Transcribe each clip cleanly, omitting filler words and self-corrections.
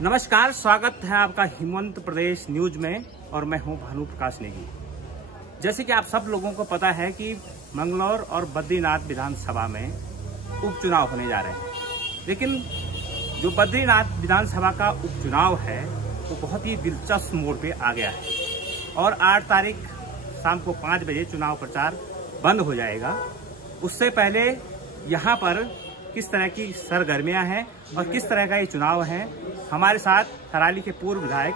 नमस्कार, स्वागत है आपका हिमवंत प्रदेश न्यूज में और मैं हूं भानु प्रकाश नेगी। जैसे कि आप सब लोगों को पता है कि मंगलौर और बद्रीनाथ विधानसभा में उपचुनाव होने जा रहे हैं, लेकिन जो बद्रीनाथ विधानसभा का उपचुनाव है वो बहुत ही दिलचस्प मोड़ पे आ गया है और 8 तारीख शाम को 5 बजे चुनाव प्रचार बंद हो जाएगा। उससे पहले यहाँ पर किस तरह की सरगर्मियाँ हैं और किस तरह का ये चुनाव है, हमारे साथ थराली के पूर्व विधायक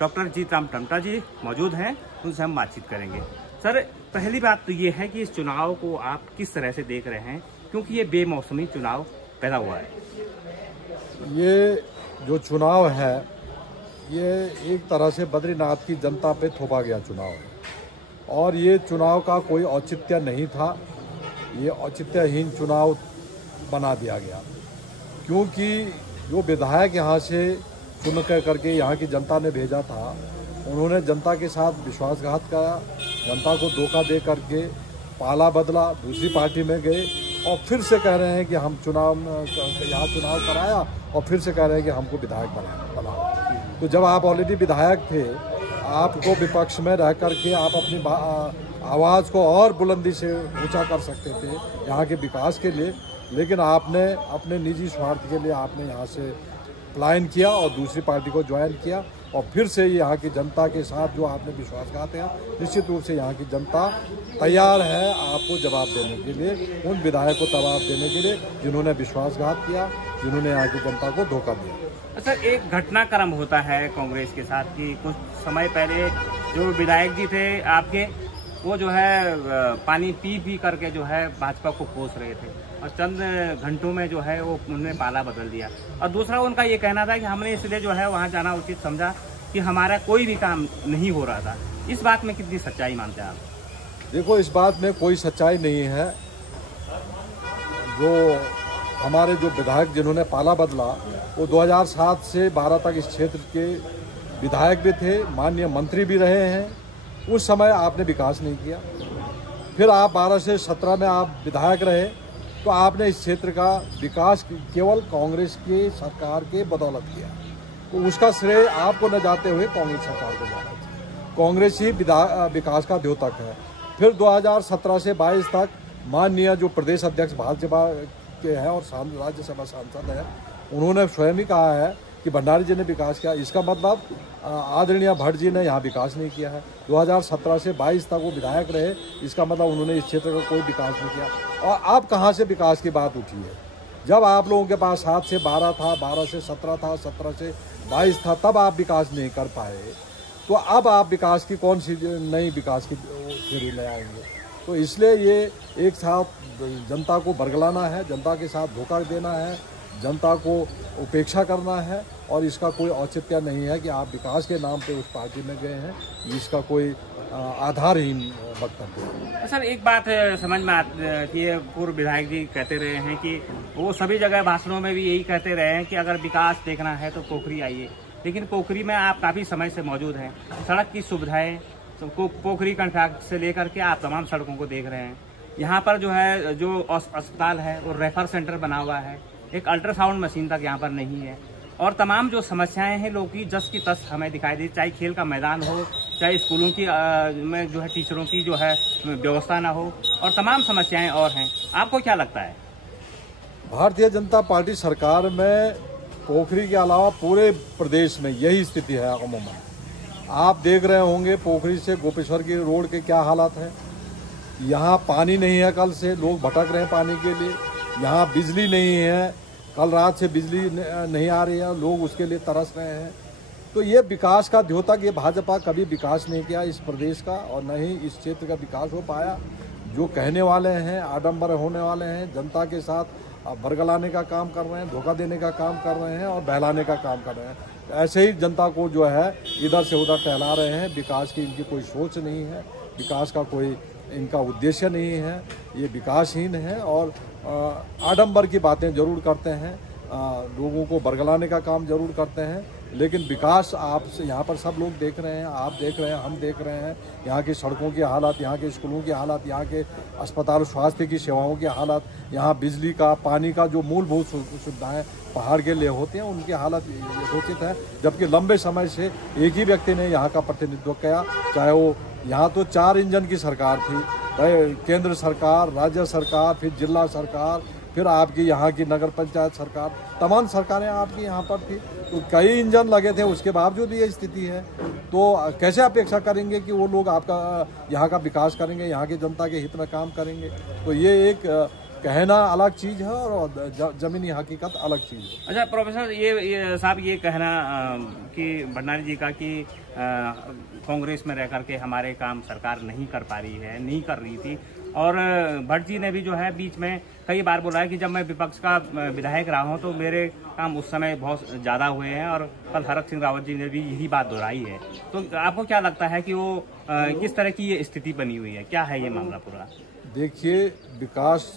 डॉक्टर जीतराम टमटा जी मौजूद हैं, उनसे हम बातचीत करेंगे। सर, पहली बात तो ये है कि इस चुनाव को आप किस तरह से देख रहे हैं, क्योंकि ये बेमौसमी चुनाव पैदा हुआ है। ये जो चुनाव है ये एक तरह से बद्रीनाथ की जनता पे थोपा गया चुनाव है और ये चुनाव का कोई औचित्य नहीं था। ये औचित्यहीन चुनाव बना दिया गया क्योंकि जो विधायक यहाँ से चुन करके यहाँ की जनता ने भेजा था, उन्होंने जनता के साथ विश्वासघात किया, जनता को धोखा दे करके पाला बदला, दूसरी पार्टी में गए और फिर से कह रहे हैं कि हम यहाँ चुनाव कराया और फिर से कह रहे हैं कि हमको विधायक बनाओ। तो जब आप ऑलरेडी विधायक थे, आपको विपक्ष में रह करके आप अपनी आवाज़ को और बुलंदी से ऊंचा कर सकते थे यहाँ के विकास के लिए, लेकिन आपने अपने निजी स्वार्थ के लिए आपने यहाँ से पलायन किया और दूसरी पार्टी को ज्वाइन किया और फिर से यहाँ की जनता के साथ जो आपने विश्वासघात है, निश्चित रूप से यहाँ की जनता तैयार है आपको जवाब देने के लिए, उन विधायक को जवाब देने के लिए जिन्होंने विश्वासघात किया, जिन्होंने यहाँ की जनता को धोखा दिया। सर, एक घटनाक्रम होता है कांग्रेस के साथ कि कुछ समय पहले जो विधायक जी थे आपके, वो जो है पानी पी करके जो है भाजपा को कोस रहे थे और चंद घंटों में जो है वो उन्होंने पाला बदल दिया। और दूसरा उनका ये कहना था कि हमने इसलिए जो है वहाँ जाना उचित समझा कि हमारा कोई भी काम नहीं हो रहा था। इस बात में कितनी सच्चाई मानते हैं आप? देखो, इस बात में कोई सच्चाई नहीं है। जो हमारे जो विधायक जिन्होंने पाला बदला वो 2007 से 12 तक इस क्षेत्र के विधायक भी थे, माननीय मंत्री भी रहे हैं। उस समय आपने विकास नहीं किया। फिर आप 12 से 17 में आप विधायक रहे तो आपने इस क्षेत्र का विकास केवल कांग्रेस की सरकार के बदौलत किया, तो उसका श्रेय आपको न जाते हुए कांग्रेस सरकार को जाना चाहिए। कांग्रेस ही विकास का द्योतक है। फिर 2017 से 22 तक माननीय जो प्रदेश अध्यक्ष भाजपा के हैं और राज्यसभा सांसद हैं, उन्होंने स्वयं ही कहा है कि भंडारी जी ने विकास किया। इसका मतलब आदरणीय भट्ट जी ने यहाँ विकास नहीं किया है। 2017 से 22 तक वो विधायक रहे, इसका मतलब उन्होंने इस क्षेत्र का कोई विकास नहीं किया। और अब कहाँ से विकास की बात उठी है? जब आप लोगों के पास 7 से 12 था, 12 से 17 था, 17 से 22 था, तब आप विकास नहीं कर पाए, तो अब आप विकास की कौन सी नई विकास की थ्योरी ले आएंगे? तो इसलिए ये एक साथ जनता को बरगलाना है, जनता के साथ धोखा देना है, जनता को उपेक्षा करना है और इसका कोई औचित्य नहीं है कि आप विकास के नाम पे उस पार्टी में गए हैं। इसका कोई आधारहीन वक्तव्य है। सर, एक बात समझ में आती है कि पूर्व विधायक जी कहते रहे हैं कि वो सभी जगह भाषणों में भी यही कहते रहे हैं कि अगर विकास देखना है तो पोखरी आइए, लेकिन पोखरी में आप काफ़ी समय से मौजूद हैं। सड़क की सुविधाएँ पोखरी कॉन्ट्रैक्ट से लेकर के आप तमाम सड़कों को देख रहे हैं। यहाँ पर जो है जो अस्पताल है वो रेफर सेंटर बना हुआ है, एक अल्ट्रासाउंड मशीन तक यहाँ पर नहीं है और तमाम जो समस्याएं हैं लोगों की जस की तस हमें दिखाई दी, चाहे खेल का मैदान हो, चाहे स्कूलों की में जो है टीचरों की जो है व्यवस्था ना हो और तमाम समस्याएं और हैं। आपको क्या लगता है? भारतीय जनता पार्टी सरकार में पोखरी के अलावा पूरे प्रदेश में यही स्थिति है। अमूमन आप देख रहे होंगे पोखरी से गोपेश्वर की रोड के क्या हालात है। यहाँ पानी नहीं है, कल से लोग भटक रहे हैं पानी के लिए। यहाँ बिजली नहीं है, कल रात से बिजली नहीं आ रही है, लोग उसके लिए तरस रहे हैं। तो ये विकास का द्योतक, ये भाजपा कभी विकास नहीं किया इस प्रदेश का और न ही इस क्षेत्र का विकास हो पाया। जो कहने वाले हैं, आडंबर होने वाले हैं, जनता के साथ बरगलाने का काम कर रहे हैं, धोखा देने का काम कर रहे हैं और बहलाने का काम कर रहे हैं। ऐसे ही जनता को जो है इधर से उधर टहला रहे हैं। विकास की इनकी कोई सोच नहीं है, विकास का कोई इनका उद्देश्य नहीं है। ये विकासहीन है और आडंबर की बातें जरूर करते हैं, लोगों को बरगलाने का काम जरूर करते हैं, लेकिन विकास आप यहाँ पर सब लोग देख रहे हैं, आप देख रहे हैं, हम देख रहे हैं। यहाँ की सड़कों की हालत, यहाँ के स्कूलों की हालत, यहाँ के अस्पताल स्वास्थ्य की सेवाओं की हालत, यहाँ बिजली का, पानी का जो मूलभूत सुविधाएं पहाड़ के लिए होते हैं उनकी हालत यथोचित है। जबकि लंबे समय से एक ही व्यक्ति ने यहाँ का प्रतिनिधित्व किया, चाहे वो यहाँ तो 4 इंजन की सरकार थी, केंद्र सरकार, राज्य सरकार, फिर जिला सरकार, फिर आपकी यहाँ की नगर पंचायत सरकार, तमाम सरकारें आपकी यहाँ पर थी, तो कई इंजन लगे थे, उसके बावजूद ये स्थिति है। तो कैसे अपेक्षा करेंगे कि वो लोग आपका यहाँ का विकास करेंगे, यहाँ की जनता के हित में काम करेंगे? तो ये एक कहना अलग चीज़ है और जमीनी हकीकत अलग चीज़ है। अच्छा प्रोफेसर, ये साहब ये कहना कि भंडारी जी का कि कांग्रेस में रह करके हमारे काम सरकार नहीं कर पा रही है, नहीं कर रही थी, और भट्ट जी ने भी जो है बीच में कई बार बोला है कि जब मैं विपक्ष का विधायक रहा हूं तो मेरे काम उस समय बहुत ज़्यादा हुए हैं, और कल हरक सिंह रावत जी ने भी यही बात दोहराई है। तो आपको क्या लगता है कि वो किस तरह की ये स्थिति बनी हुई है, क्या है ये मामला पूरा? देखिए, विकास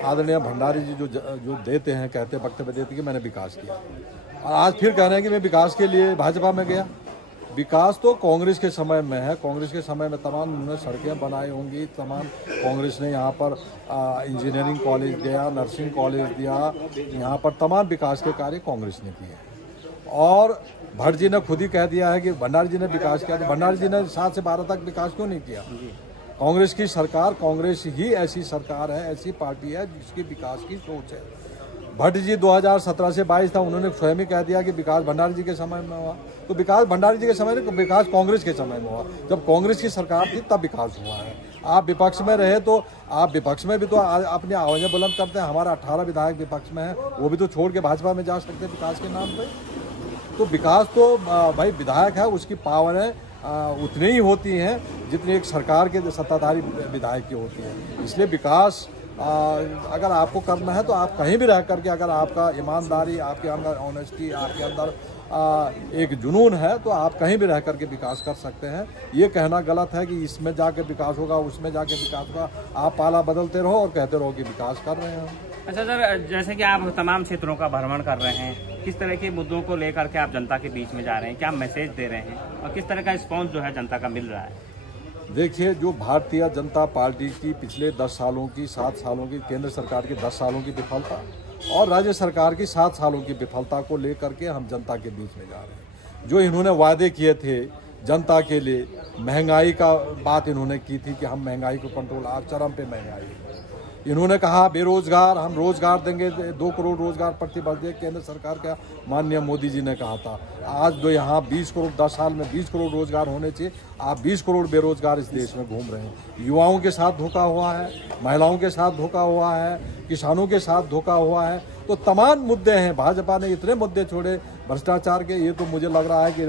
आदरणीय भंडारी जी जो देते हैं, कहते वक्तव्य देते कि मैंने विकास किया, और आज फिर कह रहे हैं कि मैं विकास के लिए भाजपा में गया। विकास तो कांग्रेस के समय में है, कांग्रेस के समय में तमाम उन्होंने सड़कें बनाई होंगी, तमाम कांग्रेस ने यहाँ पर इंजीनियरिंग कॉलेज दिया, नर्सिंग कॉलेज दिया, यहाँ पर तमाम विकास के कार्य कांग्रेस ने किए। और भट्ट जी ने खुद ही कह दिया है कि भंडारी जी ने विकास किया, तो भंडारी जी ने 7 से 12 तक विकास क्यों नहीं किया? कांग्रेस की सरकार, कांग्रेस ही ऐसी सरकार है, ऐसी पार्टी है जिसकी विकास की सोच है। भट्ट जी 2017 से 22 था, उन्होंने स्वयं ही कह दिया कि विकास भंडारी जी के समय में हुआ। तो विकास भंडारी जी के समय में, विकास कांग्रेस के समय में हुआ, जब कांग्रेस की सरकार थी तब विकास हुआ है। आप विपक्ष में रहे तो आप विपक्ष में भी तो अपनी आवाज़ें बुलंद करते हैं। हमारा 18 विधायक विपक्ष में है, वो भी तो छोड़ के भाजपा में जा सकते हैं विकास के नाम पर। तो विकास तो भाई विधायक है, उसकी पावरें उतनी ही होती हैं जितनी एक सरकार के सत्ताधारी विधायक की होती है। इसलिए विकास अगर आपको करना है तो आप कहीं भी रह करके, अगर आपका ईमानदारी, आपके अंदर ऑनेस्टी, आपके अंदर एक जुनून है, तो आप कहीं भी रह करके विकास कर सकते हैं। ये कहना गलत है कि इसमें जाके विकास होगा, उसमें जाके विकास होगा। आप पाला बदलते रहो और कहते रहो कि विकास कर रहे हैं। अच्छा सर, जैसे कि आप तमाम क्षेत्रों का भ्रमण कर रहे हैं, किस तरह के मुद्दों को लेकर के आप जनता के बीच में जा रहे हैं, क्या मैसेज दे रहे हैं, और किस तरह का रिस्पॉन्स जो है जनता का मिल रहा है? देखिए, जो भारतीय जनता पार्टी की पिछले 10 सालों की, 7 सालों की, केंद्र सरकार की 10 सालों की विफलता और राज्य सरकार की 7 सालों की विफलता को लेकर के हम जनता के बीच में जा रहे हैं। जो इन्होंने वादे किए थे जनता के लिए, महंगाई का बात इन्होंने की थी कि हम महंगाई को कंट्रोल, आज चरम पे महंगाई है। इन्होंने कहा बेरोजगार, हम रोजगार देंगे, 2 करोड़ रोजगार प्रति वर्ष केंद्र सरकार का माननीय मोदी जी ने कहा था। आज जो यहाँ 20 करोड़ 10 साल में 20 करोड़ रोजगार होने चाहिए, आप 20 करोड़ बेरोजगार इस देश में घूम रहे हैं। युवाओं के साथ धोखा हुआ है, महिलाओं के साथ धोखा हुआ है, किसानों के साथ धोखा हुआ है। तो तमाम मुद्दे हैं, भाजपा ने इतने मुद्दे छोड़े भ्रष्टाचार के। ये तो मुझे लग रहा है कि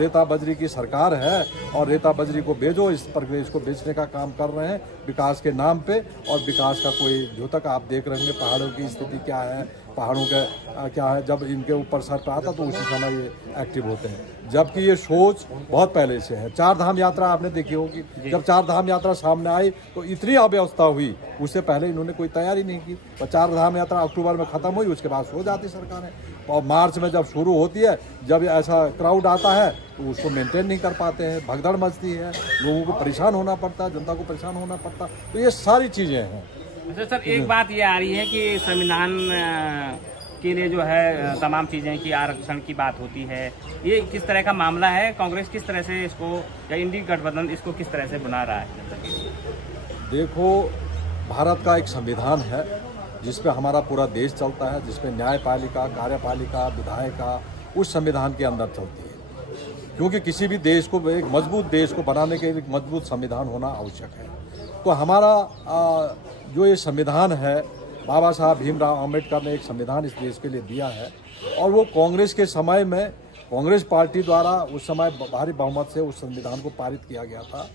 रेता बजरी की सरकार है और रेता बजरी को बेचो, इस प्रदेश को बेचने का काम कर रहे हैं विकास के नाम पे। और विकास का कोई द्योतक आप देख रहे होंगे, पहाड़ों की स्थिति क्या है, पहाड़ों का क्या है। जब इनके ऊपर सर पे आता तो उसी समय ये एक्टिव होते हैं, जबकि ये सोच बहुत पहले से है। 4 धाम यात्रा आपने देखी होगी, जब 4 धाम यात्रा सामने आई तो इतनी अव्यवस्था हुई, उससे पहले इन्होंने कोई तैयारी नहीं की। और 4 धाम यात्रा अक्टूबर में खत्म हुई, उसके बाद सो जाती सरकारें। और मार्च में जब शुरू होती है, जब ऐसा क्राउड आता है तो उसको मेंटेन नहीं कर पाते हैं, भगदड़ मचती है, लोगों को परेशान होना पड़ता है, जनता को परेशान होना पड़ता है। तो ये सारी चीज़ें हैं। अच्छा सर, एक बात ये आ रही है कि संविधान के लिए जो है तमाम चीज़ें की आरक्षण की बात होती है, ये किस तरह का मामला है? कांग्रेस किस तरह से इसको, या इंडी गठबंधन इसको किस तरह से बना रहा है? देखो, भारत का एक संविधान है जिस पे हमारा पूरा देश चलता है, जिस पे न्यायपालिका, कार्यपालिका, विधायिका उस संविधान के अंदर चलती है। क्योंकि किसी भी देश को, एक मजबूत देश को बनाने के लिए एक मजबूत संविधान होना आवश्यक है। तो हमारा जो ये संविधान है, बाबा साहब भीमराव अम्बेडकर ने एक संविधान इस देश के लिए दिया है, और वो कांग्रेस के समय में, कांग्रेस पार्टी द्वारा उस समय भारी बहुमत से उस संविधान को पारित किया गया था।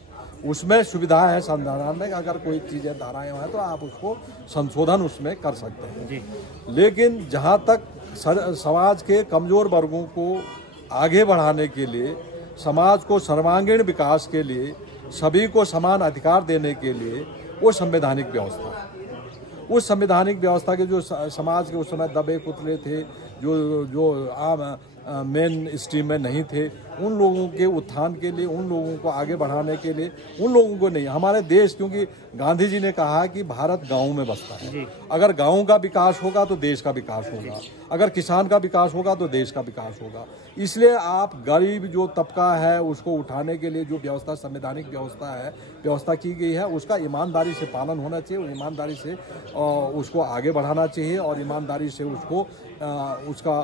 उसमें सुविधा है संविधान में, अगर कोई चीज़ें, धाराएं हैं तो आप उसको संशोधन उसमें कर सकते हैं जी। लेकिन जहाँ तक समाज के कमज़ोर वर्गों को आगे बढ़ाने के लिए, समाज को सर्वांगीण विकास के लिए, सभी को समान अधिकार देने के लिए वो संवैधानिक व्यवस्था है। उस संवैधानिक व्यवस्था के जो समाज के उस समय दबे कुचले थे, जो आम मेन स्ट्रीम में नहीं थे, उन लोगों के उत्थान के लिए, उन लोगों को आगे बढ़ाने के लिए, उन लोगों को नहीं, हमारे देश, क्योंकि गांधी जी ने कहा कि भारत गाँव में बसता है। अगर गाँव का विकास होगा तो देश का विकास होगा, अगर किसान का विकास होगा तो देश का विकास होगा। इसलिए आप गरीब जो तबका है उसको उठाने के लिए जो व्यवस्था, संवैधानिक व्यवस्था की गई है, उसका ईमानदारी से पालन होना चाहिए और ईमानदारी से उसको आगे बढ़ाना चाहिए और ईमानदारी से उसका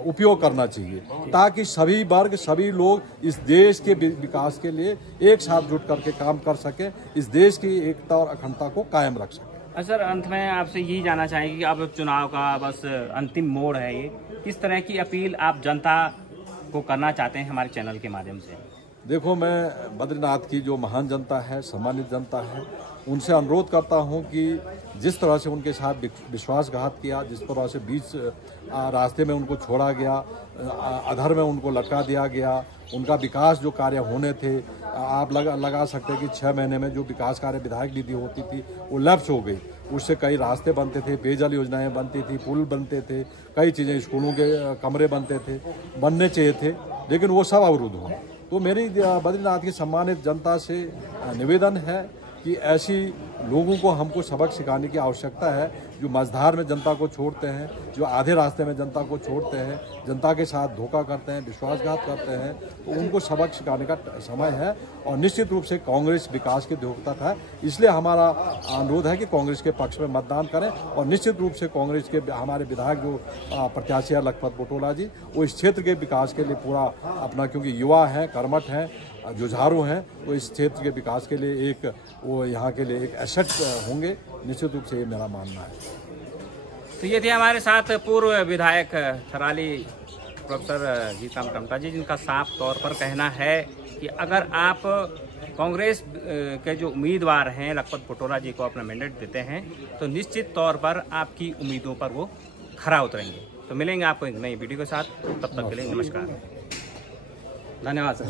उपयोग करना चाहिए, ताकि सभी वर्ग, सभी लोग इस देश के विकास के लिए एक साथ जुट करके काम कर सकें, इस देश की एकता और अखंडता को कायम रख सकें। सर, अंत में आपसे यही जानना चाहेंगे कि अब चुनाव का बस अंतिम मोड़ है, ये किस तरह की अपील आप जनता को करना चाहते हैं हमारे चैनल के माध्यम से? देखो, मैं बद्रीनाथ की जो महान जनता है, सम्मानित जनता है, उनसे अनुरोध करता हूं कि जिस तरह से उनके साथ विश्वासघात किया, जिस तरह से बीच रास्ते में उनको छोड़ा गया, अधर में उनको लटका दिया गया, उनका विकास जो कार्य होने थे, आप लगा सकते हैं कि 6 महीने में जो विकास कार्य विधायक निधि होती थी वो लैप्स हो गई। उससे कई रास्ते बनते थे, पेयजल योजनाएं बनती थी, पुल बनते थे, कई चीज़ें, स्कूलों के कमरे बनते थे, बनने चाहिए थे, लेकिन वो सब अवरुद्ध हुआ। तो मेरी बद्रीनाथ की सम्मानित जनता से निवेदन है कि ऐसी लोगों को हमको सबक सिखाने की आवश्यकता है, जो मझधार में जनता को छोड़ते हैं, जो आधे रास्ते में जनता को छोड़ते हैं, जनता के साथ धोखा करते हैं, विश्वासघात करते हैं, तो उनको सबक सिखाने का समय है। और निश्चित रूप से कांग्रेस विकास की द्योतक है, इसलिए हमारा अनुरोध है कि कांग्रेस के पक्ष में मतदान करें। और निश्चित रूप से कांग्रेस के हमारे विधायक जो प्रत्याशी है लखपत पटोला जी, वो इस क्षेत्र के विकास के लिए पूरा अपना, क्योंकि युवा हैं, कर्मठ हैं, जुझारू हैं, तो इस क्षेत्र के विकास के लिए वो यहाँ के लिए एक एसेट होंगे, निश्चित रूप से ये मेरा मानना है। तो ये थे हमारे साथ पूर्व विधायक थराली प्रोफेसर जीतराम टम्टा जी, जिनका साफ तौर पर कहना है कि अगर आप कांग्रेस के जो उम्मीदवार हैं लखपत पटोला जी को अपना मैंडेट देते हैं तो निश्चित तौर पर आपकी उम्मीदों पर वो खरा उतरेंगे। तो मिलेंगे आपको एक नई वीडियो के साथ, तब तक के लिए नमस्कार, धन्यवाद सर।